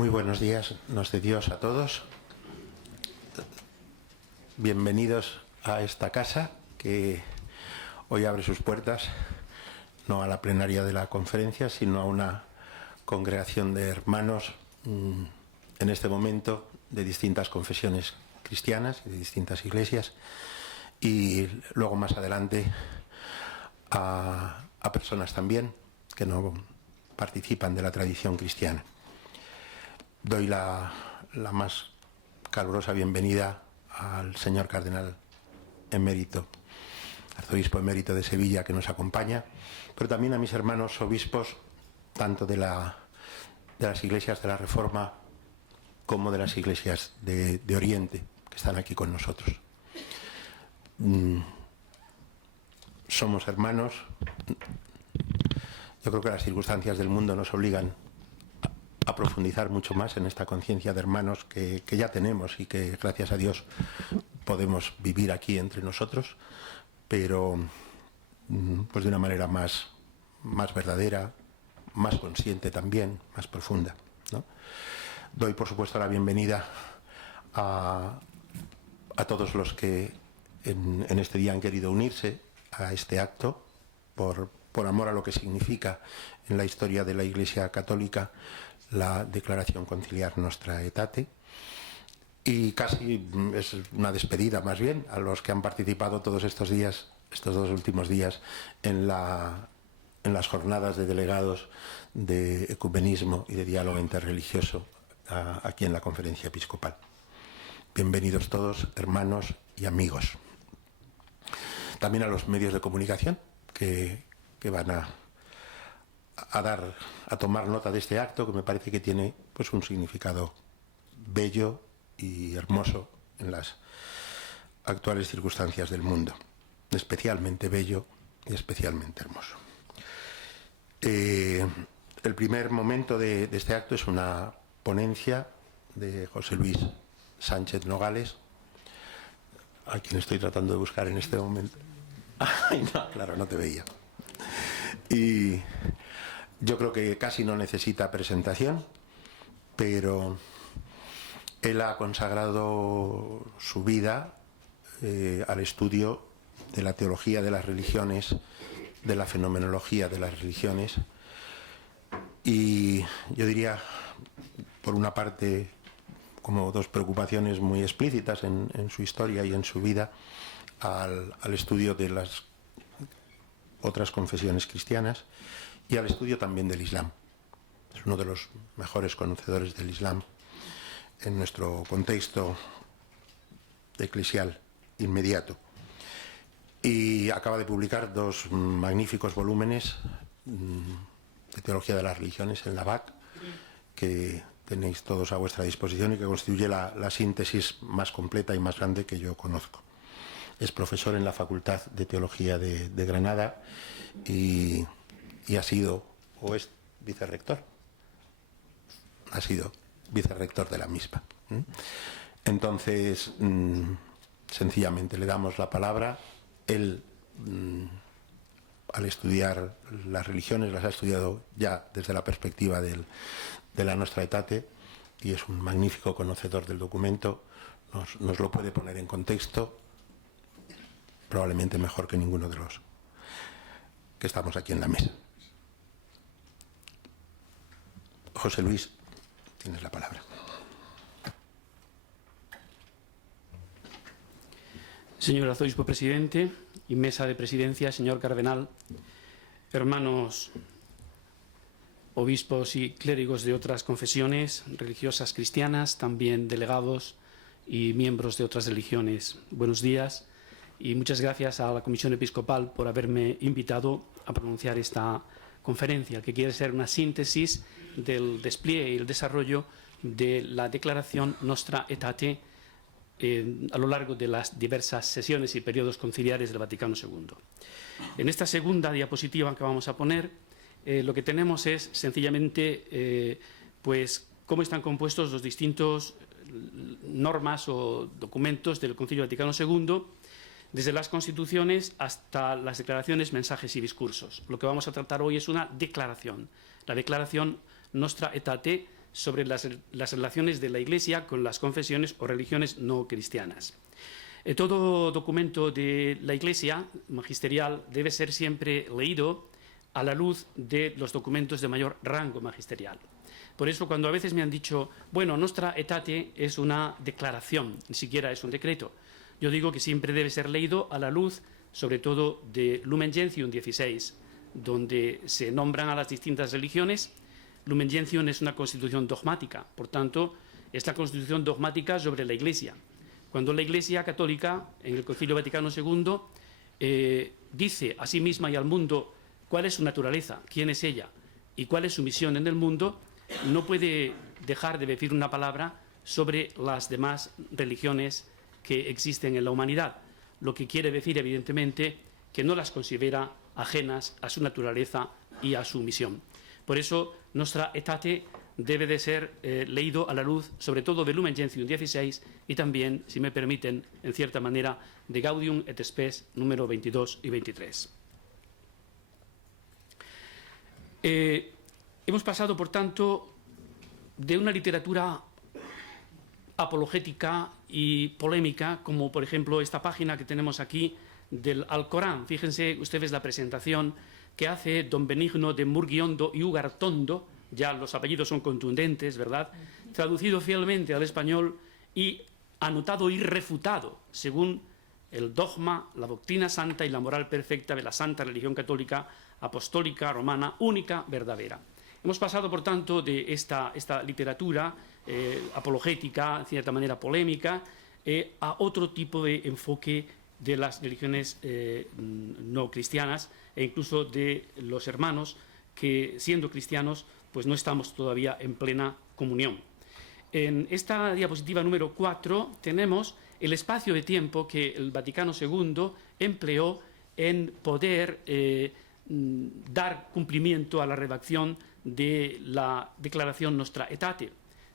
Muy buenos días, nos de Dios a todos. Bienvenidos a esta casa que hoy abre sus puertas, no a la plenaria de la conferencia, sino a una congregación de hermanos en este momento de distintas confesiones cristianas y de distintas iglesias, y luego más adelante a personas también que no participan de la tradición cristiana. Doy la más calurosa bienvenida al señor cardenal emérito, arzobispo emérito de Sevilla, que nos acompaña, pero también a mis hermanos obispos, tanto de las iglesias de la Reforma como de las iglesias de Oriente, que están aquí con nosotros. Somos hermanos. Yo creo que las circunstancias del mundo nos obligan a profundizar mucho más en esta conciencia de hermanos que ya tenemos y que, gracias a Dios, podemos vivir aquí entre nosotros, pero pues de una manera más verdadera, más consciente también, más profunda, ¿no? Doy, por supuesto, la bienvenida a todos los que en este día han querido unirse a este acto por amor a lo que significa en la historia de la Iglesia Católica la Declaración Conciliar Nostra Aetate, y casi es una despedida más bien a los que han participado todos estos días, estos 2 últimos días, en las jornadas de delegados de ecumenismo y de diálogo interreligioso aquí en la Conferencia Episcopal. Bienvenidos todos, hermanos y amigos. También a los medios de comunicación que van a tomar nota de este acto, que me parece que tiene pues un significado bello y hermoso en las actuales circunstancias del mundo, especialmente bello y especialmente hermoso. El primer momento de este acto es una ponencia de José Luis Sánchez Nogales, a quien estoy tratando de buscar en este momento. Ay, no, claro, no te veía. Y yo creo que casi no necesita presentación, pero él ha consagrado su vida al estudio de la teología de las religiones, de la fenomenología de las religiones, y yo diría, por una parte, como 2 preocupaciones muy explícitas en su historia y en su vida, al estudio de las otras confesiones cristianas y al estudio también del Islam. Es uno de los mejores conocedores del Islam en nuestro contexto eclesial inmediato. Y acaba de publicar 2 magníficos volúmenes de teología de las religiones en la BAC, que tenéis todos a vuestra disposición y que constituye la síntesis más completa y más grande que yo conozco. Es profesor en la Facultad de Teología de Granada y ha sido, o es vicerrector, ha sido vicerrector de la misma. Entonces, sencillamente le damos la palabra. Él, al estudiar las religiones, las ha estudiado ya desde la perspectiva de la Nostra Aetate, y es un magnífico conocedor del documento. Nos lo puede poner en contexto, probablemente mejor que ninguno de los que estamos aquí en la mesa. José Luis, tienes la palabra. Señor arzobispo presidente y mesa de presidencia, señor cardenal, hermanos obispos y clérigos de otras confesiones religiosas cristianas, también delegados y miembros de otras religiones, buenos días. Y muchas gracias a la Comisión Episcopal por haberme invitado a pronunciar esta conferencia, que quiere ser una síntesis del despliegue y el desarrollo de la Declaración Nostra Aetate a lo largo de las diversas sesiones y periodos conciliares del Vaticano II. En esta segunda diapositiva que vamos a poner, lo que tenemos es sencillamente pues cómo están compuestos los distintos normas o documentos del Concilio Vaticano II, desde las constituciones hasta las declaraciones, mensajes y discursos. Lo que vamos a tratar hoy es una declaración, la Declaración Nostra Aetate sobre las relaciones de la Iglesia con las confesiones o religiones no cristianas. Todo documento de la Iglesia magisterial debe ser siempre leído a la luz de los documentos de mayor rango magisterial. Por eso, cuando a veces me han dicho, bueno, Nostra Aetate es una declaración, ni siquiera es un decreto, yo digo que siempre debe ser leído a la luz, sobre todo, de Lumen Gentium 16, donde se nombran a las distintas religiones. Lumen Gentium es una constitución dogmática, por tanto, es la constitución dogmática sobre la Iglesia. Cuando la Iglesia católica, en el Concilio Vaticano II, dice a sí misma y al mundo cuál es su naturaleza, quién es ella y cuál es su misión en el mundo, no puede dejar de decir una palabra sobre las demás religiones que existen en la humanidad, lo que quiere decir, evidentemente, que no las considera ajenas a su naturaleza y a su misión. Por eso, Nostra Aetate debe de ser leído a la luz, sobre todo de Lumen Gentium 16 y también, si me permiten, en cierta manera, de Gaudium et Spes número 22 y 23. Hemos pasado, por tanto, de una literatura apologética y polémica, como por ejemplo esta página que tenemos aquí del Alcorán. Fíjense ustedes la presentación que hace don Benigno de Murguiondo y Ugartondo, ya los apellidos son contundentes, ¿verdad?, traducido fielmente al español y anotado y refutado según el dogma, la doctrina santa y la moral perfecta de la Santa Religión Católica Apostólica Romana, única, verdadera. Hemos pasado, por tanto, de esta literatura apologética, en cierta manera polémica, a otro tipo de enfoque de las religiones no cristianas e incluso de los hermanos que, siendo cristianos, pues no estamos todavía en plena comunión. En esta diapositiva número 4 tenemos el espacio de tiempo que el Vaticano II empleó en poder dar cumplimiento a la redacción de la declaración Nostra Aetate,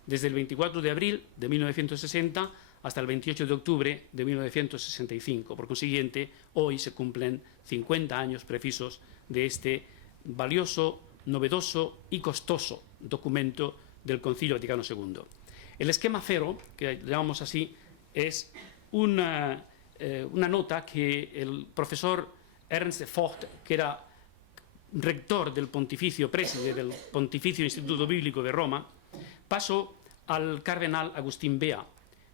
desde el 24 de abril de 1960 hasta el 28 de octubre de 1965. Por consiguiente, hoy se cumplen 50 años precisos de este valioso, novedoso y costoso documento del Concilio Vaticano II. El esquema cero, que llamamos así, es una nota que el profesor Ernst de Vogt, que era rector del Pontificio, preside del Pontificio Instituto Bíblico de Roma, pasó al cardenal Agustín Bea,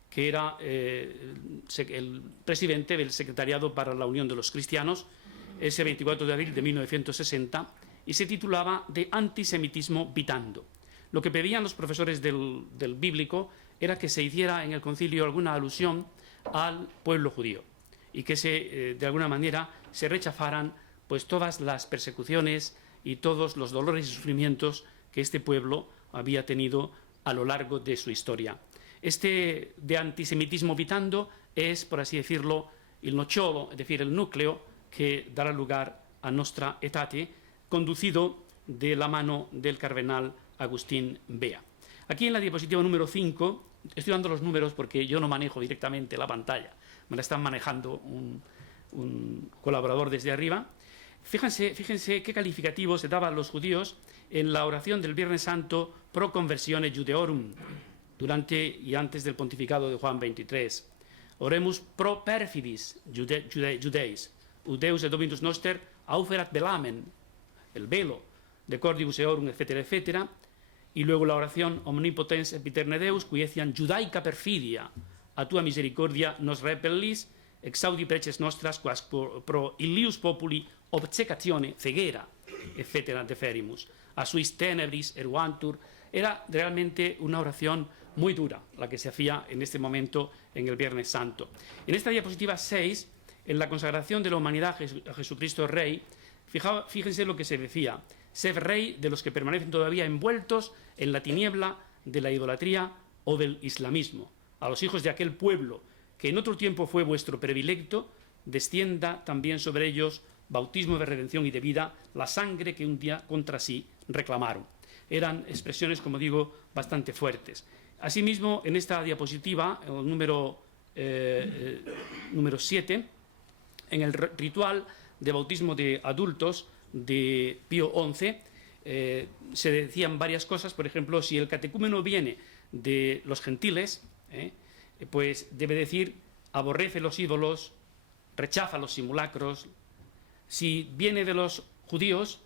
que era el presidente del Secretariado para la Unión de los Cristianos, ese 24 de abril de 1960, y se titulaba De antisemitismo vitando. Lo que pedían los profesores del bíblico era que se hiciera en el concilio alguna alusión al pueblo judío y que de alguna manera se rechazaran pues todas las persecuciones y todos los dolores y sufrimientos que este pueblo había tenido a lo largo de su historia. Este de antisemitismo vitando es, por así decirlo, el nocciolo, es decir, el núcleo que dará lugar a Nostra Aetate, conducido de la mano del cardenal Agustín Bea. Aquí en la diapositiva número 5, estoy dando los números porque yo no manejo directamente la pantalla, me la están manejando un colaborador desde arriba. Fíjense qué calificativo se daba a los judíos en la oración del Viernes Santo pro conversione Judeorum, durante y antes del pontificado de Juan 23. Oremus pro perfidis Judeis, Udeus et Dominus Noster, auferat velamen, el velo, de cordibus eorum, etcétera, etcétera. Y luego la oración Omnipotens epiterne Deus, quiesian judaica perfidia, a tua misericordia nos repellis, exaudi preces nostras, quas pro illius populi obcecatione, ceguera, etcétera, deferimus. A suis tenebris eruantur. Era realmente una oración muy dura la que se hacía en este momento en el Viernes Santo. En esta diapositiva 6, en la consagración de la humanidad a Jesucristo Rey, fíjense lo que se decía: sed rey de los que permanecen todavía envueltos en la tiniebla de la idolatría o del islamismo. A los hijos de aquel pueblo que en otro tiempo fue vuestro predilecto, descienda también sobre ellos bautismo de redención y de vida, la sangre que un día contra sí reclamaron. Eran expresiones, como digo, bastante fuertes. Asimismo, en esta diapositiva, el número 7, en el ritual de bautismo de adultos de Pío XI, se decían varias cosas. Por ejemplo, si el catecúmeno viene de los gentiles, pues debe decir: aborrece los ídolos, rechaza los simulacros. Si viene de los judíos,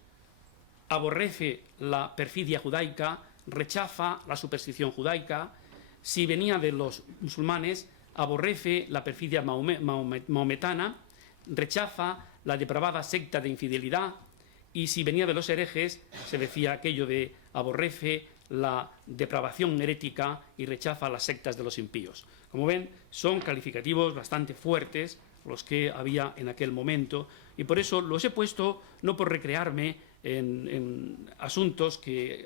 aborrece la perfidia judaica, rechaza la superstición judaica. Si venía de los musulmanes, aborrece la perfidia maometana, rechaza la depravada secta de infidelidad. Y si venía de los herejes, se decía aquello de: aborrece la depravación herética y rechaza las sectas de los impíos. Como ven, son calificativos bastante fuertes los que había en aquel momento, y por eso los he puesto no por recrearme en asuntos que,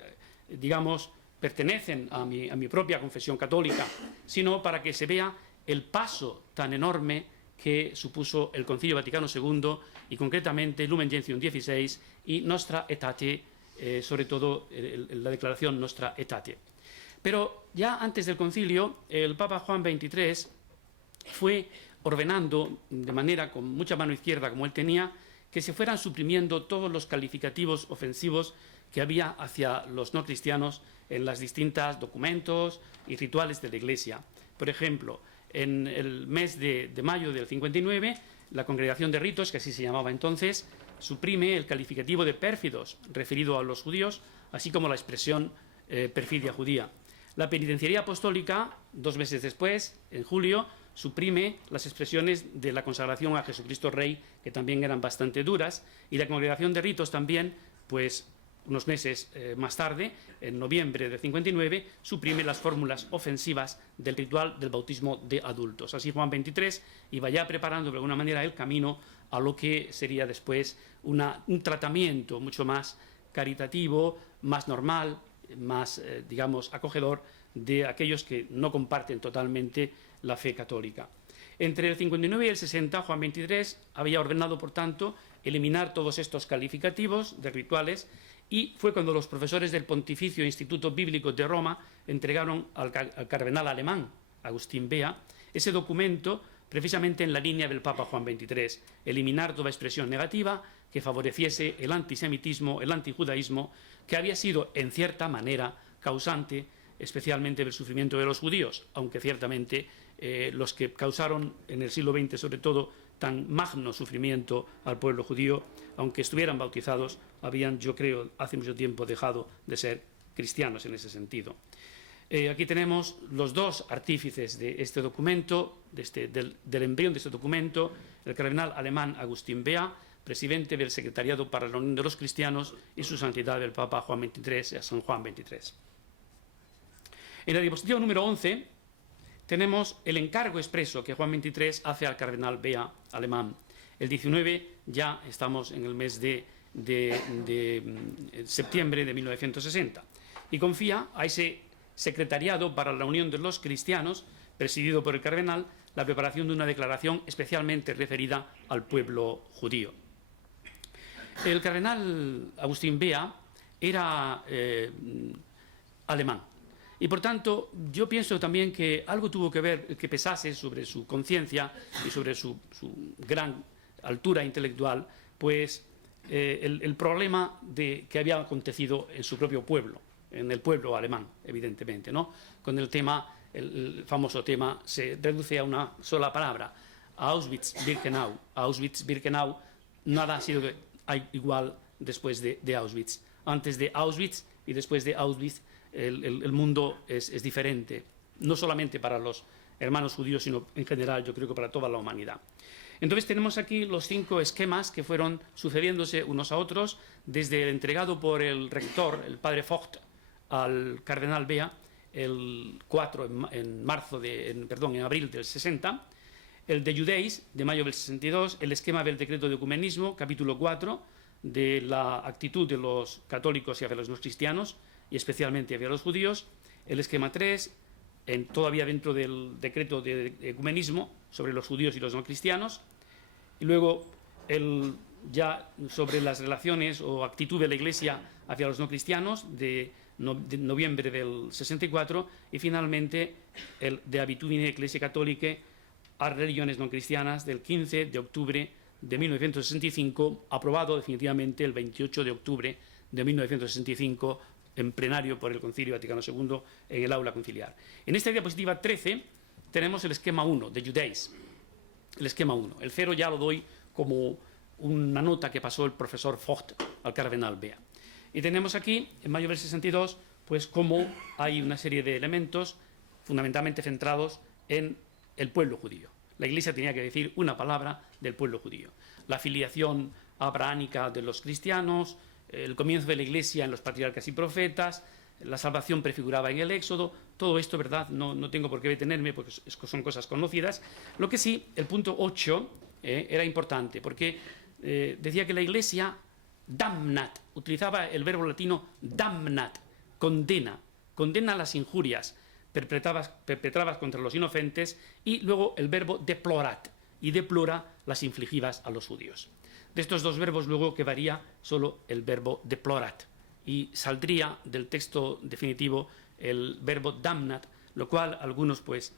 digamos, pertenecen a mi propia confesión católica, sino para que se vea el paso tan enorme que supuso el Concilio Vaticano II, y concretamente Lumen Gentium XVI y Nostra Aetate, sobre todo la declaración Nostra Aetate. Pero ya antes del concilio, el Papa Juan XXIII fue ordenando de manera, con mucha mano izquierda como él tenía, que se fueran suprimiendo todos los calificativos ofensivos que había hacia los no cristianos en los distintos documentos y rituales de la Iglesia. Por ejemplo, en el mes de mayo del 59, la Congregación de Ritos, que así se llamaba entonces, suprime el calificativo de pérfidos referido a los judíos, así como la expresión perfidia judía. La Penitenciaría Apostólica, 2 meses después, en julio, suprime las expresiones de la consagración a Jesucristo Rey, que también eran bastante duras, y la Congregación de Ritos también, pues unos meses más tarde, en noviembre del 59, suprime las fórmulas ofensivas del ritual del bautismo de adultos. Así Juan XXIII iba ya preparando de alguna manera el camino a lo que sería después un tratamiento mucho más caritativo, más normal, más, digamos, acogedor de aquellos que no comparten totalmente la fe católica. Entre el 59 y el 60, Juan XXIII había ordenado, por tanto, eliminar todos estos calificativos de rituales, y fue cuando los profesores del Pontificio Instituto Bíblico de Roma entregaron al cardenal alemán, Agustín Bea, ese documento precisamente en la línea del Papa Juan XXIII: eliminar toda expresión negativa que favoreciese el antisemitismo, el antijudaísmo, que había sido, en cierta manera, causante especialmente del sufrimiento de los judíos, aunque ciertamente los que causaron en el siglo XX, sobre todo, tan magno sufrimiento al pueblo judío, aunque estuvieran bautizados, habían, yo creo, hace mucho tiempo dejado de ser cristianos en ese sentido. Aquí tenemos los dos artífices de este documento, del embrión de este documento: el cardenal alemán Agustín Bea, presidente del Secretariado para la Unión de los Cristianos, y su santidad el Papa Juan XXIII, San Juan XXIII. En la diapositiva número 11 tenemos el encargo expreso que Juan XXIII hace al cardenal Bea, alemán. El 19 ya estamos en el mes de septiembre de 1960, y confía a ese Secretariado para la Unión de los Cristianos, presidido por el cardenal, la preparación de una declaración especialmente referida al pueblo judío. El cardenal Agustín Bea era alemán, y por tanto yo pienso también que algo tuvo que ver, que pesase sobre su conciencia y sobre su gran altura intelectual, pues el problema que había acontecido en su propio pueblo, en el pueblo alemán, evidentemente, ¿no? Con el tema, el famoso tema, se reduce a una sola palabra: Auschwitz-Birkenau. Auschwitz-Birkenau, nada ha sido igual después de Auschwitz. Antes de Auschwitz y después de Auschwitz, el mundo es diferente, no solamente para los hermanos judíos, sino en general, yo creo que para toda la humanidad. Entonces tenemos aquí los 5 esquemas que fueron sucediéndose unos a otros, desde el entregado por el rector, el padre Vogt, al cardenal Bea, el 4 en abril del 60, el de Judeis, de mayo del 62, el esquema del decreto de ecumenismo, capítulo 4, de la actitud de los católicos hacia los no cristianos, y especialmente hacia los judíos, el esquema 3, todavía dentro del decreto de ecumenismo, sobre los judíos y los no cristianos, y luego ya sobre las relaciones o actitud de la Iglesia hacia los no cristianos, de noviembre del 64, y finalmente el de Habitudine Ecclesiae Catholicae a religiones no cristianas, del 15 de octubre de 1965, aprobado definitivamente el 28 de octubre de 1965 en plenario por el Concilio Vaticano II en el aula conciliar. En esta diapositiva 13 tenemos el esquema 1 de Judaïs. El esquema 1. El 0 ya lo doy como una nota que pasó el profesor Vogt al cardenal Bea. Y tenemos aquí, en mayo del 62, pues cómo hay una serie de elementos fundamentalmente centrados en el pueblo judío. La Iglesia tenía que decir una palabra del pueblo judío. La filiación abrahámica de los cristianos, el comienzo de la Iglesia en los patriarcas y profetas, la salvación prefiguraba en el Éxodo, todo esto, ¿verdad? No tengo por qué detenerme porque son cosas conocidas. Lo que sí, el punto 8 era importante porque decía que la Iglesia damnat, utilizaba el verbo latino damnat, condena las injurias perpetradas contra los inocentes, y luego el verbo deplorat, y deplora las infligidas a los judíos. De estos dos verbos luego quedaría solo el verbo deplorat, y saldría del texto definitivo el verbo damnat, lo cual algunos pues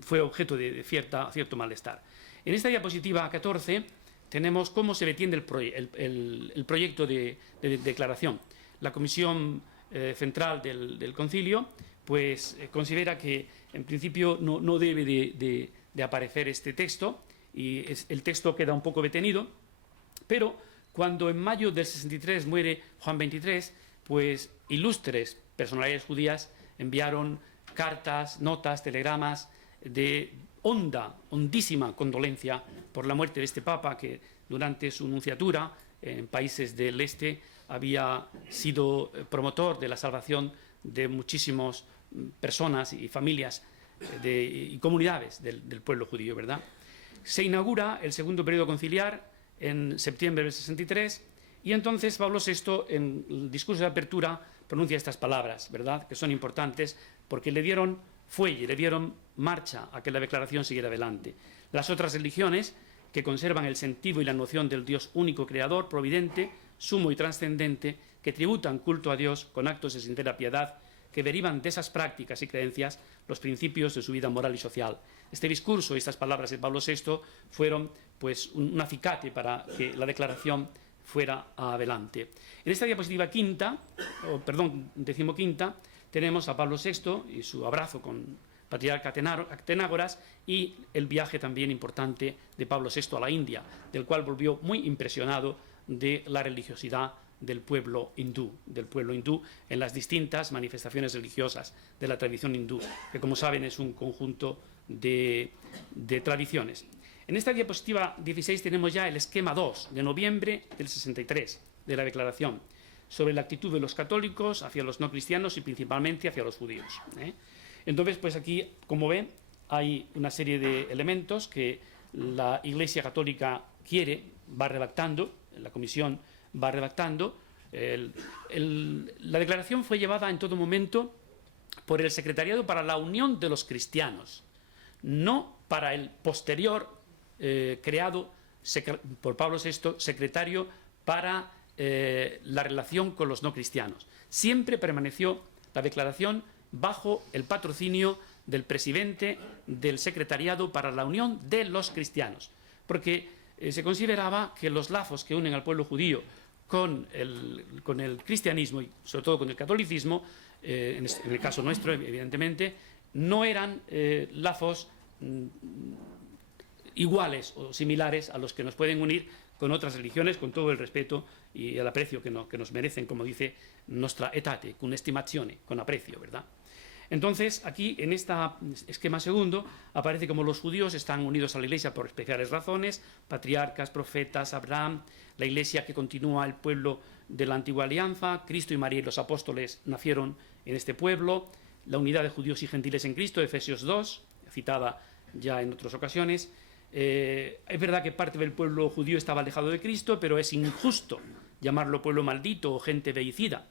fue objeto de cierto malestar. En esta diapositiva 14 tenemos cómo se detiene el proyecto de declaración. La Comisión Central del Concilio pues considera que en principio no debe de aparecer este texto, y el texto queda un poco detenido, pero cuando en mayo del 63 muere Juan XXIII, pues ilustres personalidades judías enviaron cartas, notas, telegramas de hondísima condolencia por la muerte de este papa, que durante su nunciatura en países del este había sido promotor de la salvación de muchísimas personas y familias y comunidades del pueblo judío, ¿verdad? Se inaugura el segundo periodo conciliar en septiembre del 63, y entonces Pablo VI, en el discurso de apertura, pronuncia estas palabras, ¿verdad?, que son importantes porque le dieron fuelle, le dieron marcha a que la declaración siguiera adelante. Las otras religiones, que conservan el sentido y la noción del Dios único, creador, providente, sumo y trascendente, que tributan culto a Dios con actos de sincera piedad, que derivan de esas prácticas y creencias los principios de su vida moral y social. Este discurso y estas palabras de Pablo VI fueron pues un acicate para que la declaración fuera adelante. En esta diapositiva decimoquinta, tenemos a Pablo VI y su abrazo con patriarca Atenágoras, y el viaje también importante de Pablo VI a la India, del cual volvió muy impresionado de la religiosidad del pueblo hindú en las distintas manifestaciones religiosas de la tradición hindú, que como saben es un conjunto de tradiciones. En esta diapositiva 16 tenemos ya el esquema 2 de noviembre del 63 de la declaración, sobre la actitud de los católicos hacia los no cristianos y principalmente hacia los judíos. Entonces, pues aquí, como ven, hay una serie de elementos que la Iglesia Católica va redactando, la Comisión va redactando. La declaración fue llevada en todo momento por el Secretariado para la Unión de los Cristianos, no para el posterior creado por Pablo VI, secretario para la relación con los no cristianos. Siempre permaneció la declaración bajo el patrocinio del presidente del Secretariado para la Unión de los Cristianos, porque se consideraba que los lazos que unen al pueblo judío con el cristianismo y sobre todo con el catolicismo, en el caso nuestro, evidentemente, no eran lazos iguales o similares a los que nos pueden unir con otras religiones, con todo el respeto y el aprecio que nos merecen, como dice nostra etate, con estimazione, con aprecio, ¿verdad? Entonces, aquí, en este esquema segundo, aparece como los judíos están unidos a la Iglesia por especiales razones: patriarcas, profetas, Abraham, la Iglesia que continúa el pueblo de la antigua alianza, Cristo y María y los apóstoles nacieron en este pueblo, la unidad de judíos y gentiles en Cristo, Efesios 2, citada ya en otras ocasiones. Es verdad que parte del pueblo judío estaba alejado de Cristo, pero es injusto llamarlo pueblo maldito o gente deicida.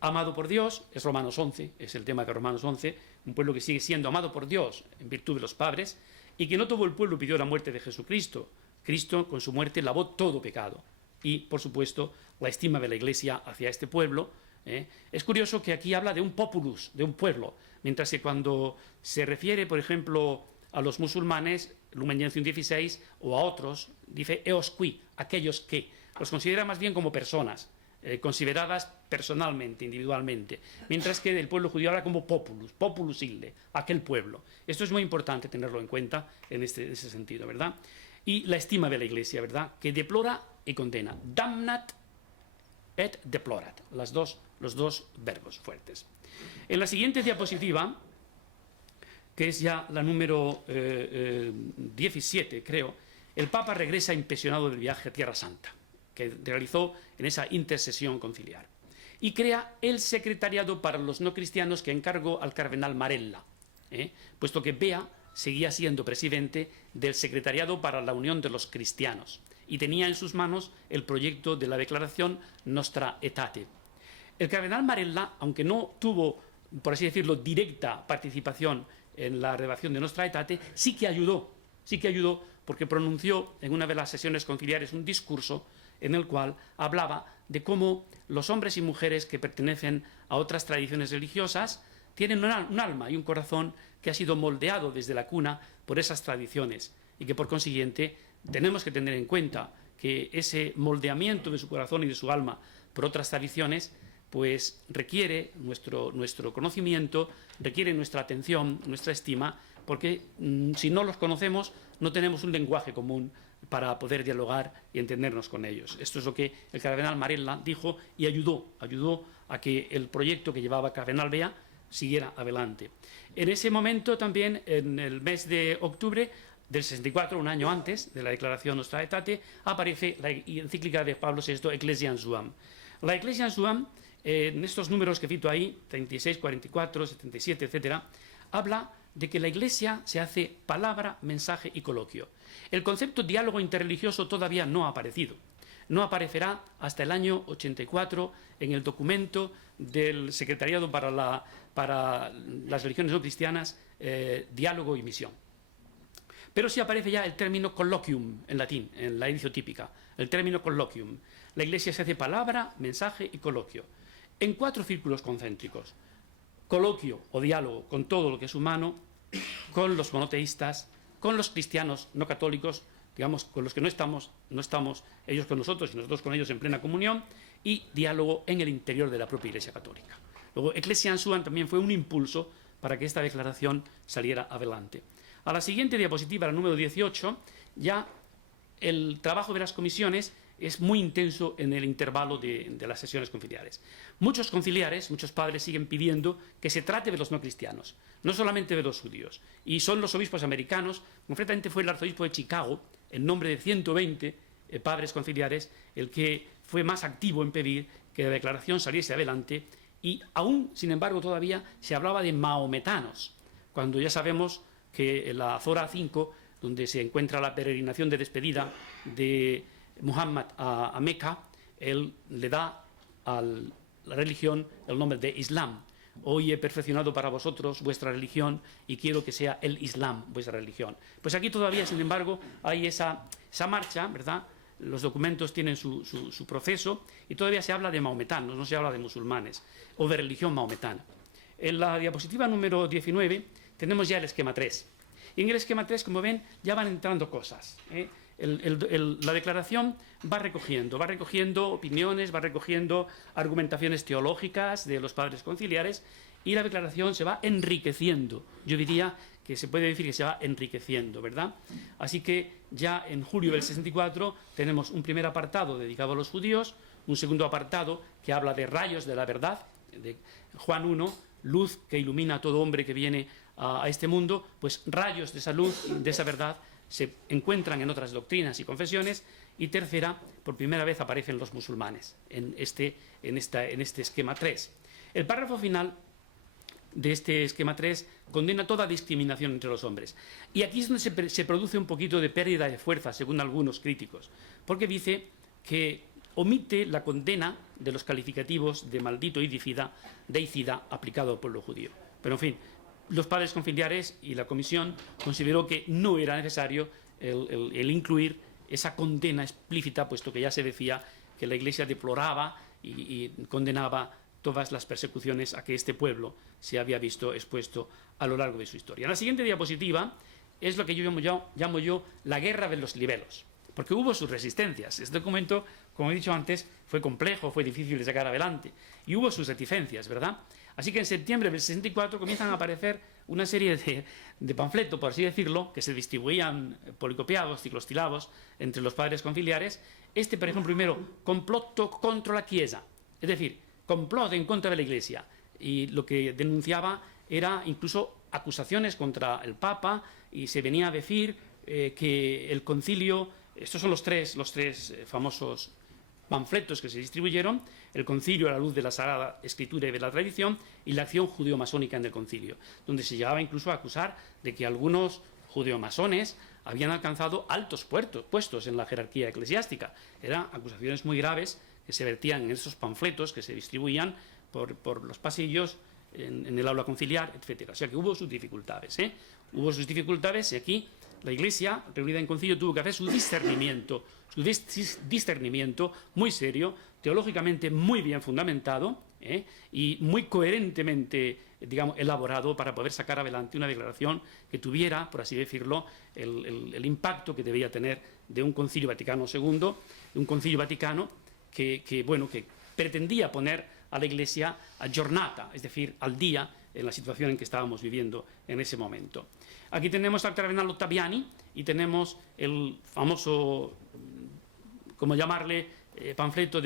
Amado por Dios, es Romanos 11, es el tema de Romanos 11, un pueblo que sigue siendo amado por Dios en virtud de los padres, y que no todo el pueblo pidió la muerte de Jesucristo. Cristo, con su muerte, lavó todo pecado. Y, por supuesto, la estima de la Iglesia hacia este pueblo. Es curioso que aquí habla de un populus, de un pueblo, mientras que cuando se refiere, por ejemplo, a los musulmanes, Lumen Gentium 16, o a otros, dice eos qui, aquellos que. Los considera más bien como personas. consideradas personalmente, individualmente, mientras que el pueblo judío habla como populus ille, aquel pueblo. Esto es muy importante tenerlo en cuenta en ese sentido, ¿verdad? Y la estima de la Iglesia, ¿verdad?, que deplora y condena. Damnat et deplorat, los dos verbos fuertes. En la siguiente diapositiva, que es ya la número 17, creo, el Papa regresa impresionado del viaje a Tierra Santa, que realizó en esa intercesión conciliar, y crea el secretariado para los no cristianos que encargó al cardenal Marella, puesto que Bea seguía siendo presidente del secretariado para la unión de los cristianos y tenía en sus manos el proyecto de la declaración Nostra Aetate. El cardenal Marella, aunque no tuvo, por así decirlo, directa participación en la redacción de Nostra Aetate, sí que ayudó porque pronunció en una de las sesiones conciliares un discurso en el cual hablaba de cómo los hombres y mujeres que pertenecen a otras tradiciones religiosas tienen un alma y un corazón que ha sido moldeado desde la cuna por esas tradiciones y que por consiguiente tenemos que tener en cuenta que ese moldeamiento de su corazón y de su alma por otras tradiciones pues requiere nuestro conocimiento, requiere nuestra atención, nuestra estima, porque si no los conocemos no tenemos un lenguaje común para poder dialogar y entendernos con ellos. Esto es lo que el cardenal Marella dijo y ayudó a que el proyecto que llevaba el cardenal Bea siguiera adelante. En ese momento también, en el mes de octubre del 64, un año antes de la declaración Nostra Aetate, aparece la encíclica de Pablo VI, Ecclesiam Suam. La Ecclesiam Suam, en estos números que cito ahí, 36, 44, 77, etc., habla de que la Iglesia se hace palabra, mensaje y coloquio. El concepto diálogo interreligioso todavía no ha aparecido. No aparecerá hasta el año 84 en el documento del Secretariado para las Religiones No Cristianas, Diálogo y Misión. Pero sí aparece ya el término colloquium en latín, en la edición típica, el término colloquium. La Iglesia se hace palabra, mensaje y coloquio, en 4 círculos concéntricos. Coloquio o diálogo con todo lo que es humano, con los monoteístas, con los cristianos no católicos, digamos, con los que no estamos ellos con nosotros y nosotros con ellos en plena comunión, y diálogo en el interior de la propia Iglesia Católica. Luego, Ecclesiam Suam también fue un impulso para que esta declaración saliera adelante. A la siguiente diapositiva, la número 18, ya el trabajo de las comisiones es muy intenso en el intervalo de las sesiones conciliares. Muchos conciliares, muchos padres siguen pidiendo que se trate de los no cristianos, no solamente de los judíos. Y son los obispos americanos, concretamente fue el arzobispo de Chicago, en nombre de 120 padres conciliares, el que fue más activo en pedir que la declaración saliese adelante, y aún, sin embargo, todavía se hablaba de maometanos, cuando ya sabemos que en la Zora 5, donde se encuentra la peregrinación de despedida de Muhammad a Meca, él le da a la religión el nombre de Islam. Hoy he perfeccionado para vosotros vuestra religión y quiero que sea el Islam vuestra religión. Pues aquí todavía, sin embargo, hay esa marcha, ¿verdad? Los documentos tienen su proceso y todavía se habla de maometanos, no se habla de musulmanes o de religión maometana. En la diapositiva número 19 tenemos ya el esquema 3. Y en el esquema 3, como ven, ya van entrando cosas, la declaración va recogiendo opiniones, va recogiendo argumentaciones teológicas de los padres conciliares y la declaración se va enriqueciendo. Yo diría que se puede decir que se va enriqueciendo, ¿verdad? Así que ya en julio del 64 tenemos un primer apartado dedicado a los judíos, un segundo apartado que habla de rayos de la verdad, de Juan 1, luz que ilumina a todo hombre que viene a este mundo, pues rayos de esa luz, de esa verdad, se encuentran en otras doctrinas y confesiones. Y tercera, por primera vez aparecen los musulmanes en este esquema 3. El párrafo final de este esquema 3 condena toda discriminación entre los hombres. Y aquí es donde se produce un poquito de pérdida de fuerza, según algunos críticos, porque dice que omite la condena de los calificativos de maldito y deicida aplicado al pueblo judío. Pero, en fin, los padres conciliares y la comisión consideró que no era necesario el incluir esa condena explícita, puesto que ya se decía que la Iglesia deploraba y condenaba todas las persecuciones a que este pueblo se había visto expuesto a lo largo de su historia. En la siguiente diapositiva es lo que yo llamo yo la guerra de los libelos. porque hubo sus resistencias. Este documento, como he dicho antes, fue complejo, fue difícil de sacar adelante, y hubo sus reticencias, ¿verdad? Así que en septiembre del 64 comienzan a aparecer una serie de panfletos, por así decirlo, que se distribuían policopiados, ciclostilados, entre los padres conciliares. Este, por ejemplo, primero, complotto contro la Chiesa, es decir, complot en contra de la Iglesia, y lo que denunciaba era incluso acusaciones contra el Papa, y se venía a decir que el concilio, estos son los tres famosos panfletos que se distribuyeron: el concilio a la luz de la Sagrada Escritura y de la tradición, y la acción judeo-masónica en el concilio, donde se llegaba incluso a acusar de que algunos judeo-masones habían alcanzado altos puestos en la jerarquía eclesiástica. Eran acusaciones muy graves que se vertían en esos panfletos que se distribuían por los pasillos, en el aula conciliar, etc. O sea que hubo sus dificultades, Hubo sus dificultades, y aquí la Iglesia, reunida en concilio, tuvo que hacer su discernimiento muy serio, teológicamente muy bien fundamentado, y muy coherentemente, digamos, elaborado, para poder sacar adelante una declaración que tuviera, por así decirlo, el impacto que debía tener de un concilio Vaticano II, de un concilio vaticano que pretendía poner a la Iglesia aggiornata, es decir, al día, en la situación en que estábamos viviendo en ese momento. Aquí tenemos al cardenal Ottaviani y tenemos el famoso, ¿cómo llamarle?, panfleto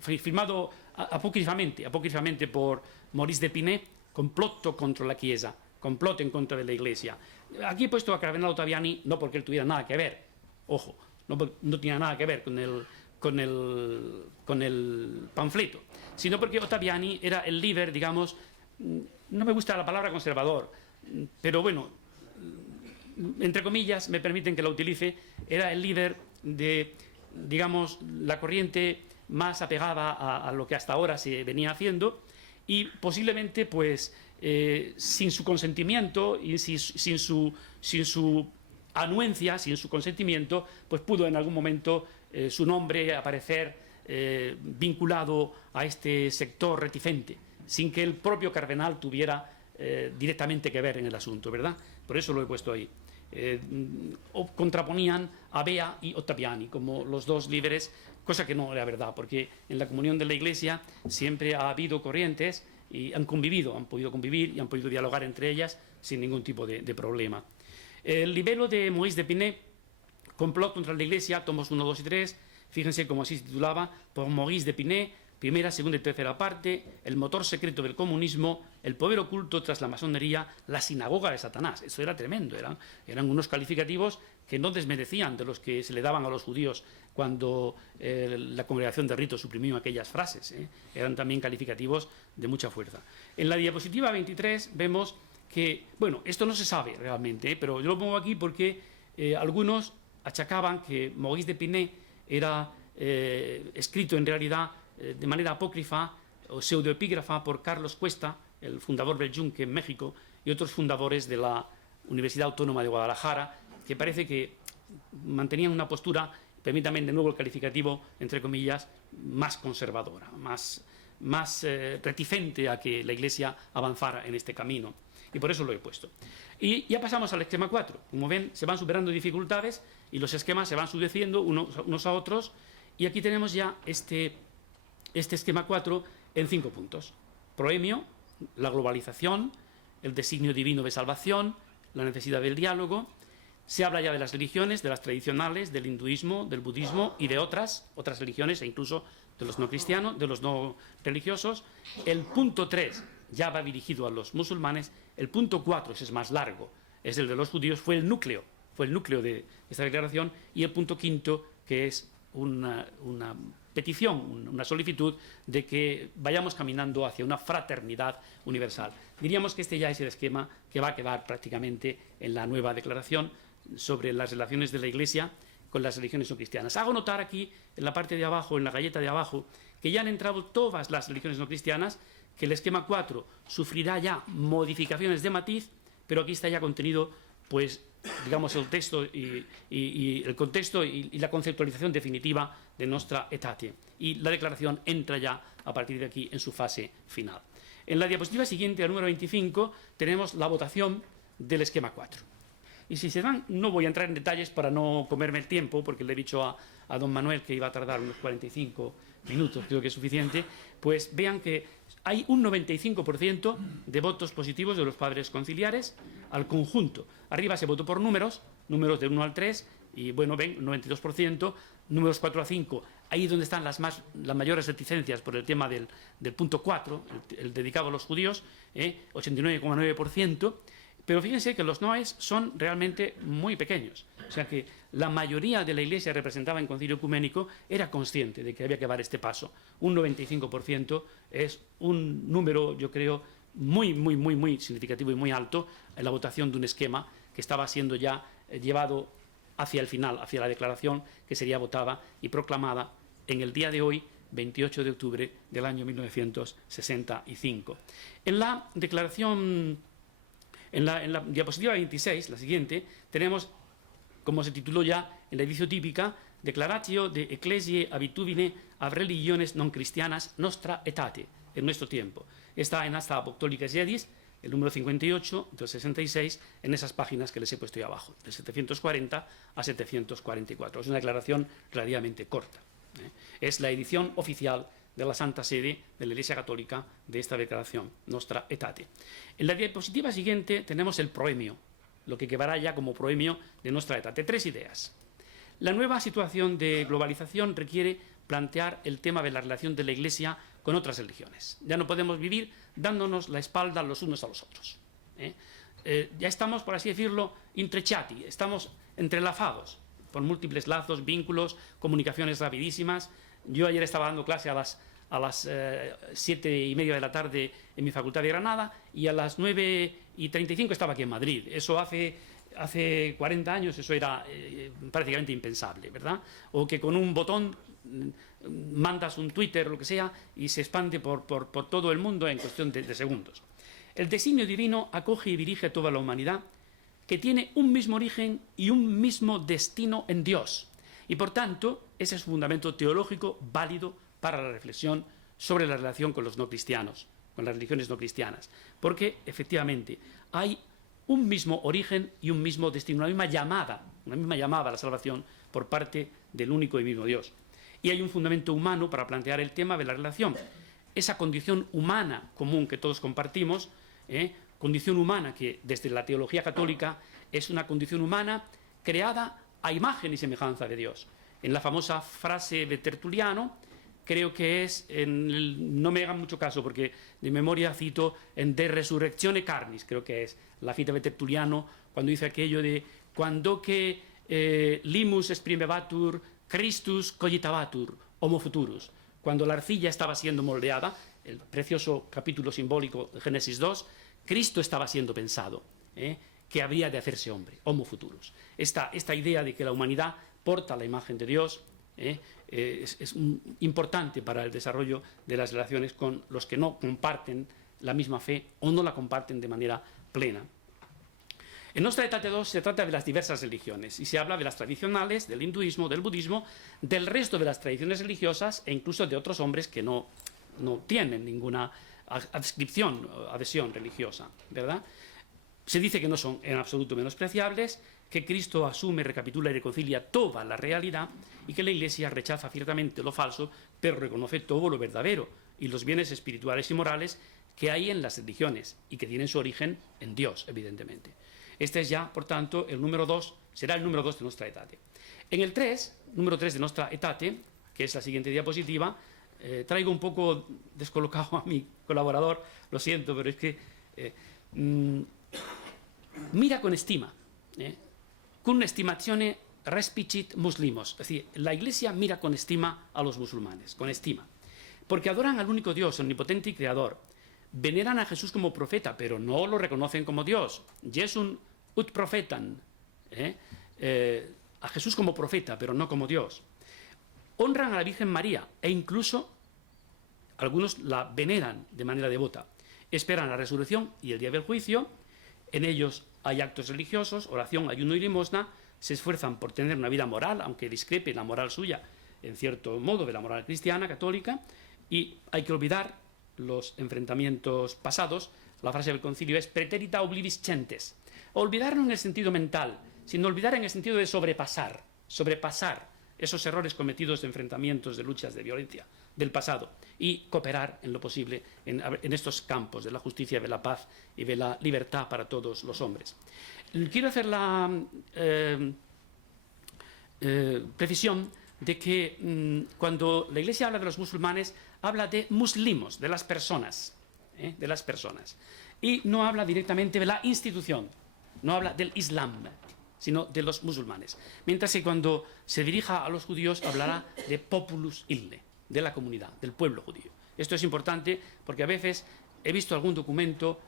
firmado apócrifamente por Maurice d'Épinay, complotto contro la Chiesa, complot en contra de la Iglesia. Aquí he puesto a cardenal Ottaviani no porque él tuviera nada que ver, ojo, no tenía nada que ver con el panfleto, sino porque Ottaviani era el líder, digamos, no me gusta la palabra conservador, pero bueno, entre comillas, me permiten que la utilice, era el líder de, digamos, la corriente más apegada a lo que hasta ahora se venía haciendo, y posiblemente, pues, sin su consentimiento y sin su anuencia, sin su consentimiento, pues pudo en algún momento su nombre aparecer vinculado a este sector reticente, sin que el propio cardenal tuviera directamente que ver en el asunto, ¿verdad? Por eso lo he puesto ahí. Contraponían a Bea y Ottaviani como los dos líderes, cosa que no era verdad, porque en la comunión de la Iglesia siempre ha habido corrientes y han podido convivir y han podido dialogar entre ellas sin ningún tipo de problema. El libelo de Maurice d'Épinay, Complot contra la Iglesia, tomos 1, 2 y 3, fíjense cómo así se titulaba, por Maurice d'Épinay, primera, segunda y tercera parte, el motor secreto del comunismo, el poder oculto tras la masonería, la sinagoga de Satanás. Eso era tremendo, eran unos calificativos que no desmerecían de los que se le daban a los judíos cuando la Congregación de Rito suprimió aquellas frases, eran también calificativos de mucha fuerza. En la diapositiva 23 vemos que, bueno, esto no se sabe realmente, pero yo lo pongo aquí porque algunos achacaban que Maurice d'Épinay era escrito en realidad de manera apócrifa o pseudoepígrafa por Carlos Cuesta, el fundador del Yunque en México, y otros fundadores de la Universidad Autónoma de Guadalajara, que parece que mantenían una postura, permítanme de nuevo el calificativo, entre comillas, más conservadora, más reticente a que la Iglesia avanzara en este camino. Y por eso lo he puesto. Y ya pasamos al esquema 4. Como ven, se van superando dificultades y los esquemas se van subdeciendo unos a otros. Y aquí tenemos ya este esquema 4 en 5 puntos. Proemio, la globalización, el designio divino de salvación, la necesidad del diálogo. Se habla ya de las religiones, de las tradicionales, del hinduismo, del budismo y de otras religiones, e incluso de los no cristianos, de los no religiosos. El punto 3 ya va dirigido a los musulmanes. El punto 4, ese es más largo, es el de los judíos, fue el núcleo de esta declaración. Y el punto 5, que es una petición, una solicitud de que vayamos caminando hacia una fraternidad universal. Diríamos que este ya es el esquema que va a quedar prácticamente en la nueva declaración sobre las relaciones de la Iglesia con las religiones no cristianas. Hago notar aquí, en la parte de abajo, en la galleta de abajo, que ya han entrado todas las religiones no cristianas, que el esquema 4 sufrirá ya modificaciones de matiz, pero aquí está ya contenido, pues, digamos, el texto y el contexto y la conceptualización definitiva de Nostra Aetate. Y la declaración entra ya, a partir de aquí, en su fase final. En la diapositiva siguiente, la número 25, tenemos la votación del esquema 4. Y si se dan, no voy a entrar en detalles para no comerme el tiempo, porque le he dicho a don Manuel que iba a tardar unos 45 minutos, creo que es suficiente, pues vean que hay un 95% de votos positivos de los padres conciliares al conjunto. Arriba se votó por números de 1 al 3, y bueno, ven, 92%, números 4 a 5, ahí donde están las mayores reticencias por el tema del punto 4, el dedicado a los judíos, 89,9%, pero fíjense que los noes son realmente muy pequeños. O sea que la mayoría de la Iglesia representada en concilio ecuménico era consciente de que había que dar este paso. Un 95% es un número, yo creo, muy significativo y muy alto en la votación de un esquema que estaba siendo ya llevado hacia el final, hacia la declaración que sería votada y proclamada en el día de hoy, 28 de octubre del año 1965. En la declaración, en la diapositiva 26, la siguiente, tenemos, como se tituló ya en la edición típica, Declaratio de Ecclesiae Habitudine a Religiones non cristianas nostra etate, en nuestro tiempo. Está en Asta Apostolica Sedis, el número 58, del 66, en esas páginas que les he puesto ahí abajo, del 740 a 744. Es una declaración relativamente corta. Es la edición oficial de la Santa Sede de la Iglesia Católica de esta declaración, Nostra Etate. En la diapositiva siguiente tenemos el proemio, lo que quedará ya como proemio de Nostra Etate. 3 ideas. La nueva situación de globalización requiere plantear el tema de la relación de la Iglesia con otras religiones. Ya no podemos vivir dándonos la espalda los unos a los otros. Ya estamos, por así decirlo, intrecciati, estamos entrelazados por múltiples lazos, vínculos, comunicaciones rapidísimas. Yo ayer estaba dando clase a las 7:30 de la tarde en mi facultad de Granada y a las 9:35 estaba aquí en Madrid. Eso hace 40 años eso era prácticamente impensable, ¿verdad? O que con un botón mandas un Twitter o lo que sea y se expande por todo el mundo en cuestión de segundos. El designio divino acoge y dirige a toda la humanidad que tiene un mismo origen y un mismo destino en Dios. Y por tanto, ese es un fundamento teológico válido para la reflexión sobre la relación con los no cristianos, con las religiones no cristianas. Porque, efectivamente, hay un mismo origen y un mismo destino, una misma llamada a la salvación por parte del único y mismo Dios. Y hay un fundamento humano para plantear el tema de la relación. Esa condición humana común que todos compartimos, condición humana que desde la teología católica es una condición humana creada a imagen y semejanza de Dios. En la famosa frase de Tertuliano, creo que es, no me hagan mucho caso porque de memoria cito en De Resurrectione Carnis, creo que es la cita de Tertuliano, cuando dice aquello de quando que limus exprimebatur Christus cogitabatur homo futurus, cuando la arcilla estaba siendo moldeada, el precioso capítulo simbólico de Génesis 2, Cristo estaba siendo pensado, que habría de hacerse hombre, homo futurus. Esta idea de que la humanidad porta la imagen de Dios es importante para el desarrollo de las relaciones con los que no comparten la misma fe o no la comparten de manera plena. En Nostra Aetate 2 se trata de las diversas religiones y se habla de las tradicionales, del hinduismo, del budismo, del resto de las tradiciones religiosas e incluso de otros hombres que no tienen ninguna adscripción o adhesión religiosa, ¿verdad? Se dice que no son en absoluto menospreciables, que Cristo asume, recapitula y reconcilia toda la realidad y que la Iglesia rechaza ciertamente lo falso, pero reconoce todo lo verdadero y los bienes espirituales y morales que hay en las religiones y que tienen su origen en Dios, evidentemente. Este es ya, por tanto, el número 2, será el número 2 de Nostra Aetate. En el 3, número 3 de Nostra Aetate, que es la siguiente diapositiva, traigo un poco descolocado a mi colaborador, lo siento, pero es que mira con estima, con estimazione respicit muslimos, es decir, la Iglesia mira con estima a los musulmanes, con estima, porque adoran al único Dios, omnipotente y creador, veneran a Jesús como profeta, pero no lo reconocen como Dios, Jesun ut profetan, a Jesús como profeta, pero no como Dios. Honran a la Virgen María e incluso algunos la veneran de manera devota. Esperan la resurrección y el día del juicio. En ellos hay actos religiosos, oración, ayuno y limosna. Se esfuerzan por tener una vida moral, aunque discrepe la moral suya, en cierto modo, de la moral cristiana, católica. Y hay que olvidar los enfrentamientos pasados, la frase del concilio es preterita oblivis gentes. Olvidar no en el sentido mental, sino olvidar en el sentido de sobrepasar esos errores cometidos de enfrentamientos, de luchas, de violencia del pasado y cooperar en lo posible en estos campos de la justicia, de la paz y de la libertad para todos los hombres. Quiero hacer la precisión de que cuando la Iglesia habla de los musulmanes, habla de muslimos, de las personas, y no habla directamente de la institución, no habla del Islam, sino de los musulmanes. Mientras que cuando se dirija a los judíos hablará de populus ille, de la comunidad, del pueblo judío. Esto es importante porque a veces he visto algún documento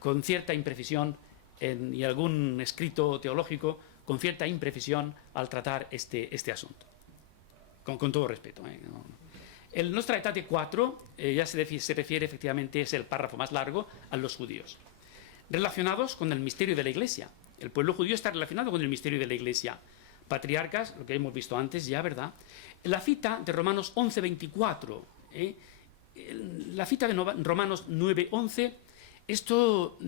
con cierta imprecisión y algún escrito teológico con cierta imprecisión al tratar este asunto. Con todo respeto. El Nostra Aetate 4 ya se refiere efectivamente, es el párrafo más largo, a los judíos. Relacionados con el misterio de la Iglesia. El pueblo judío está relacionado con el misterio de la Iglesia. Patriarcas, lo que hemos visto antes ya, ¿verdad? La cita de Romanos 11:24, la cita de Romanos 9:11, esto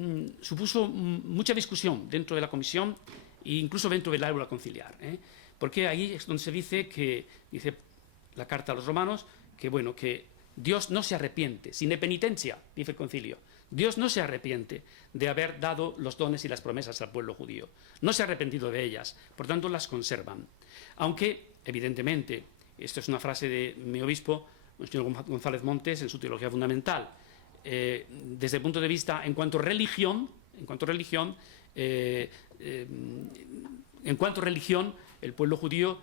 supuso mucha discusión dentro de la comisión e incluso dentro del aula conciliar, porque ahí es donde se dice la carta a los romanos, que Dios no se arrepiente, sin penitencia, dice el concilio. Dios no se arrepiente de haber dado los dones y las promesas al pueblo judío. No se ha arrepentido de ellas, por tanto las conservan. Aunque, evidentemente, esto es una frase de mi obispo, Monseñor González Montes, en su Teología Fundamental, desde el punto de vista, en cuanto a religión, el pueblo judío,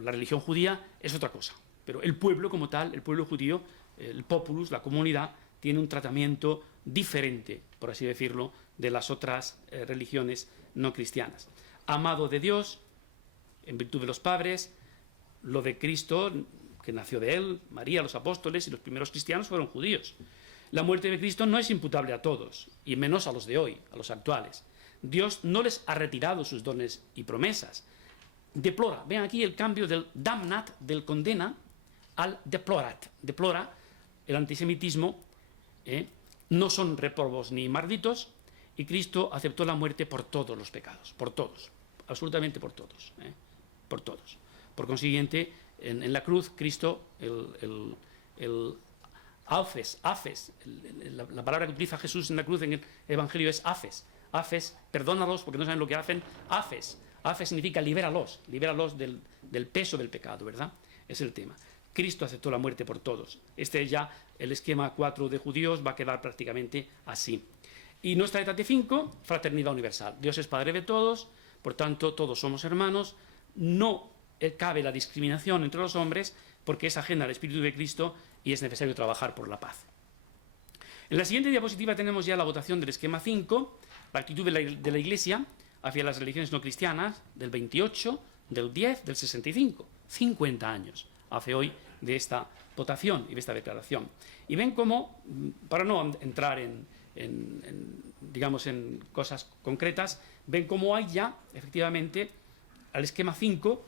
la religión judía es otra cosa. Pero el pueblo como tal, el pueblo judío, el populus, la comunidad, tiene un tratamiento diferente, por así decirlo, de las otras religiones no cristianas. Amado de Dios, en virtud de los padres, lo de Cristo, que nació de él, María, los apóstoles y los primeros cristianos fueron judíos. La muerte de Cristo no es imputable a todos, y menos a los de hoy, a los actuales. Dios no les ha retirado sus dones y promesas. Deplora, vean aquí el cambio del damnat, del condena, al deplorat. Deplora el antisemitismo, no son reprobos ni malditos, y Cristo aceptó la muerte por todos los pecados, por todos, absolutamente por todos, por todos. Por consiguiente, en la cruz, Cristo, el afes, la palabra que utiliza Jesús en la cruz en el Evangelio es afes, perdónalos porque no saben lo que hacen, afes significa libéralos del peso del pecado, ¿verdad? Es el tema. Cristo aceptó la muerte por todos. Este es ya el esquema 4 de judíos, va a quedar prácticamente así. Y Nostra Aetate 5, fraternidad universal. Dios es Padre de todos, por tanto todos somos hermanos, no cabe la discriminación entre los hombres porque es ajena al Espíritu de Cristo y es necesario trabajar por la paz. En la siguiente diapositiva tenemos ya la votación del esquema 5, la actitud de la Iglesia hacia las religiones no cristianas del 28, del 10, del 65, 50 años hace hoy de esta votación y de esta declaración. Y ven cómo, para no entrar en cosas concretas, ven cómo hay ya, efectivamente, al esquema 5,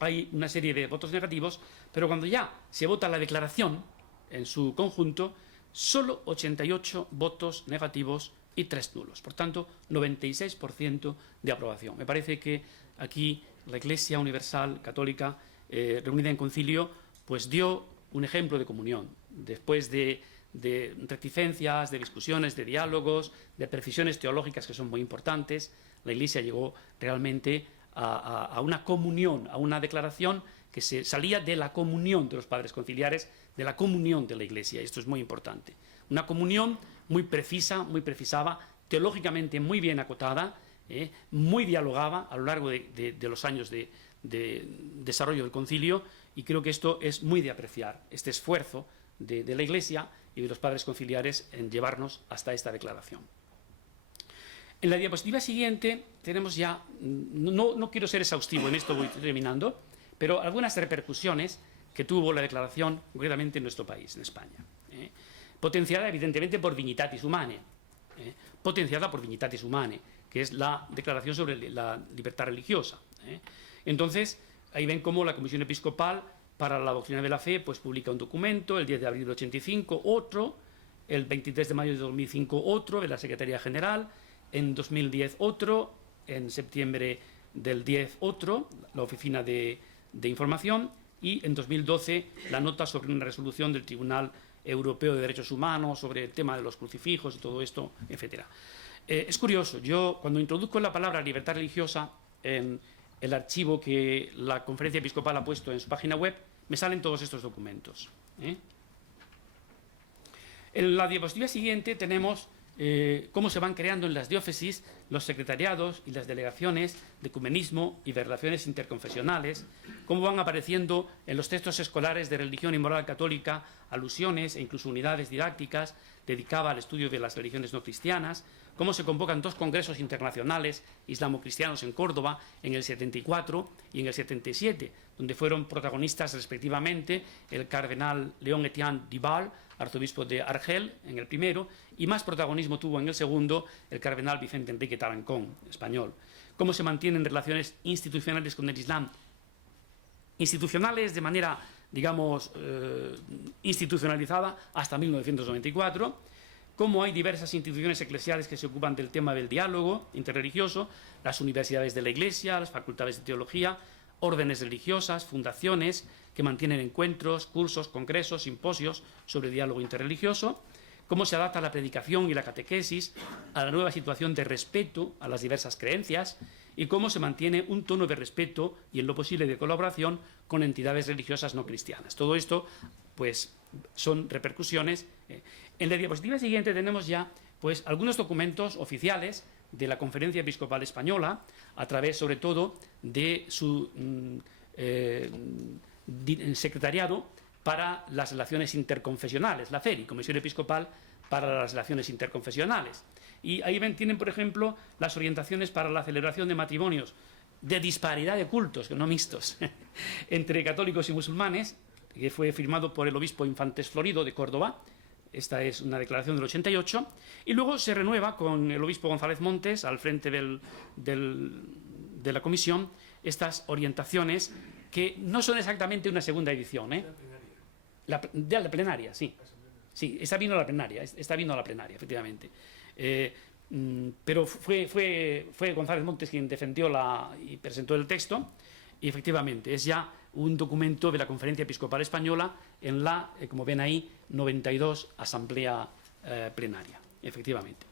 hay una serie de votos negativos, pero cuando ya se vota la declaración en su conjunto, solo 88 votos negativos y 3 nulos. Por tanto, 96% de aprobación. Me parece que aquí la Iglesia Universal Católica, reunida en concilio, pues dio un ejemplo de comunión. Después de reticencias, de discusiones, de diálogos, de precisiones teológicas que son muy importantes, la Iglesia llegó realmente a una comunión, a una declaración que se salía de la comunión de los padres conciliares, de la comunión de la Iglesia. Esto es muy importante. Una comunión muy precisa, muy precisada, teológicamente muy bien acotada, muy dialogada a lo largo de los años de desarrollo del concilio, y creo que esto es muy de apreciar, este esfuerzo de la Iglesia y de los padres conciliares en llevarnos hasta esta declaración. En la diapositiva siguiente tenemos ya, no quiero ser exhaustivo en esto, voy terminando, pero algunas repercusiones que tuvo la declaración concretamente en nuestro país, en España. Potenciada evidentemente por Dignitatis Humanae, que es la declaración sobre la libertad religiosa. Entonces, ahí ven cómo la Comisión Episcopal para la Doctrina de la Fe pues publica un documento, el 10 de abril del 85, otro, el 23 de mayo de 2005 otro de la Secretaría General, en 2010 otro, en septiembre del 10 otro, la Oficina de Información, y en 2012 la nota sobre una resolución del Tribunal Europeo de Derechos Humanos sobre el tema de los crucifijos y todo esto, etc. Es curioso, yo cuando introduzco la palabra libertad religiosa en el archivo que la Conferencia Episcopal ha puesto en su página web, me salen todos estos documentos. En la diapositiva siguiente tenemos cómo se van creando en las diócesis los secretariados y las delegaciones de ecumenismo y de relaciones interconfesionales, cómo van apareciendo en los textos escolares de religión y moral católica alusiones e incluso unidades didácticas dedicadas al estudio de las religiones no cristianas, cómo se convocan 2 congresos internacionales islamo-cristianos en Córdoba en el 74 y en el 77, donde fueron protagonistas respectivamente el cardenal Léon Etienne Duval, arzobispo de Argel, en el primero, y más protagonismo tuvo en el segundo el cardenal Vicente Enrique Tarancón, español. Cómo se mantienen relaciones institucionales con el Islam, institucionales de manera, digamos, institucionalizada hasta 1994, cómo hay diversas instituciones eclesiales que se ocupan del tema del diálogo interreligioso, las universidades de la Iglesia, las facultades de teología, órdenes religiosas, fundaciones que mantienen encuentros, cursos, congresos, simposios sobre diálogo interreligioso, cómo se adapta la predicación y la catequesis a la nueva situación de respeto a las diversas creencias y cómo se mantiene un tono de respeto y, en lo posible, de colaboración con entidades religiosas no cristianas. Todo esto, pues, son repercusiones. En la diapositiva siguiente tenemos ya, pues, algunos documentos oficiales de la Conferencia Episcopal Española, a través, sobre todo, de su secretariado para las relaciones interconfesionales, la CERI, Comisión Episcopal para las Relaciones Interconfesionales. Y ahí tienen, por ejemplo, las orientaciones para la celebración de matrimonios de disparidad de cultos, que no mixtos, entre católicos y musulmanes, que fue firmado por el obispo Infantes Florido de Córdoba. Esta es una declaración del 88. Y luego se renueva con el obispo González Montes al frente de la comisión estas orientaciones que no son exactamente una segunda edición. La plenaria, sí. Sí, esta vino a la plenaria, efectivamente. Pero fue González Montes quien defendió y presentó el texto, y efectivamente es ya un documento de la Conferencia Episcopal Española en la, como ven ahí, 92 Asamblea Plenaria, efectivamente.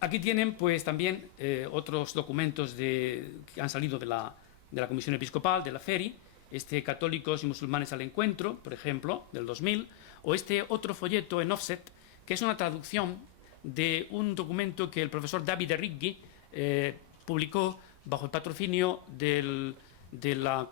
Aquí tienen, pues, también otros documentos que han salido de la Comisión Episcopal, de la CERI, Católicos y Musulmanes al Encuentro, por ejemplo, del 2000, o este otro folleto en offset, que es una traducción de un documento que el profesor David Riggi publicó bajo el patrocinio de la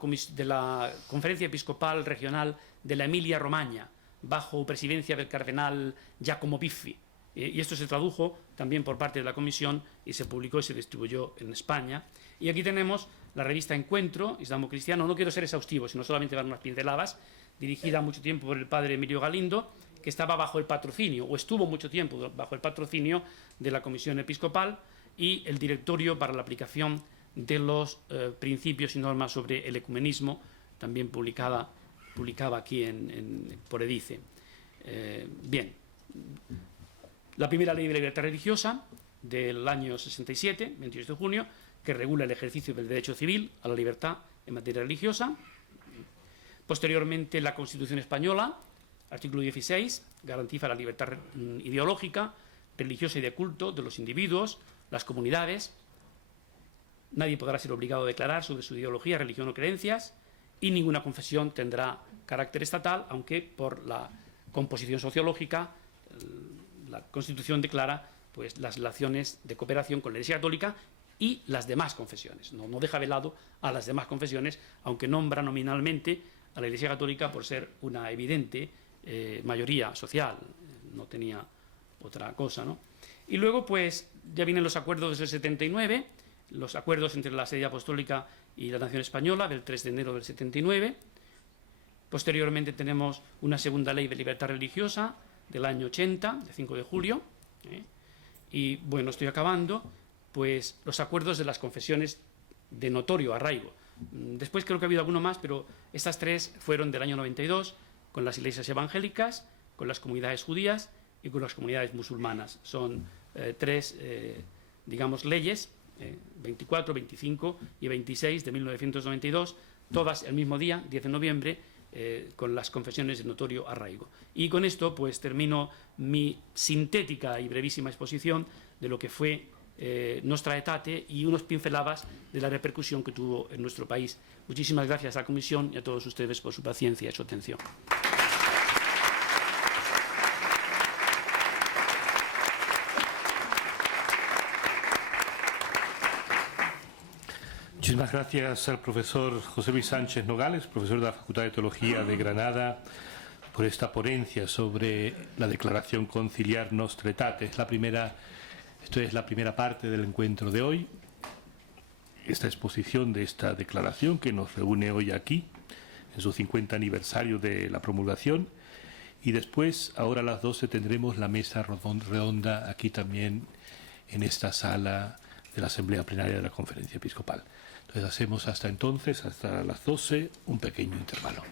Conferencia Episcopal Regional de la Emilia-Romagna, bajo presidencia del cardenal Giacomo Biffi. Y esto se tradujo también por parte de la Comisión y se publicó y se distribuyó en España. Y aquí tenemos la revista Encuentro Islamo-Cristiano. No quiero ser exhaustivo, sino solamente dar unas pinceladas, dirigida mucho tiempo por el padre Emilio Galindo, que estaba bajo el patrocinio, o estuvo mucho tiempo bajo el patrocinio de la Comisión Episcopal y el Directorio para la aplicación de los principios y normas sobre el ecumenismo, también publicaba aquí por Edice. Bien. La primera ley de libertad religiosa del año 67, 28 de junio, que regula el ejercicio del derecho civil a la libertad en materia religiosa. Posteriormente, la Constitución española, artículo 16, garantiza la libertad ideológica, religiosa y de culto de los individuos, las comunidades. Nadie podrá ser obligado a declarar sobre su ideología, religión o creencias, y ninguna confesión tendrá carácter estatal, aunque por la composición sociológica la Constitución declara, pues, las relaciones de cooperación con la Iglesia Católica y las demás confesiones. No deja de lado a las demás confesiones, aunque nombra nominalmente a la Iglesia Católica por ser una evidente mayoría social. No tenía otra cosa, ¿no? Y luego, pues, ya vienen los acuerdos del 79, los acuerdos entre la Sede Apostólica y la Nación Española del 3 de enero del 79. Posteriormente tenemos una segunda ley de libertad religiosa del año 80, de 5 de julio. Y, bueno, estoy acabando, pues, los acuerdos de las confesiones de notorio arraigo. Después creo que ha habido alguno más, pero estas tres fueron del año 92, con las iglesias evangélicas, con las comunidades judías y con las comunidades musulmanas. Son tres, digamos, leyes, 24, 25 y 26 de 1992, todas el mismo día, 10 de noviembre, con las confesiones de notorio arraigo. Y con esto pues termino mi sintética y brevísima exposición de lo que fue Nostra Aetate y unos pinceladas de la repercusión que tuvo en nuestro país. Muchísimas gracias a la Comisión y a todos ustedes por su paciencia y su atención. Muchísimas gracias al profesor José Luis Sánchez Nogales, profesor de la Facultad de Teología de Granada, por esta ponencia sobre la declaración conciliar Nostra Aetate. Esto es la primera parte del encuentro de hoy, esta exposición de esta declaración que nos reúne hoy aquí, en su 50 aniversario de la promulgación, y después, ahora a las 12, tendremos la mesa redonda aquí también en esta sala de la Asamblea Plenaria de la Conferencia Episcopal. Entonces hacemos hasta entonces, hasta las 12, un pequeño intervalo.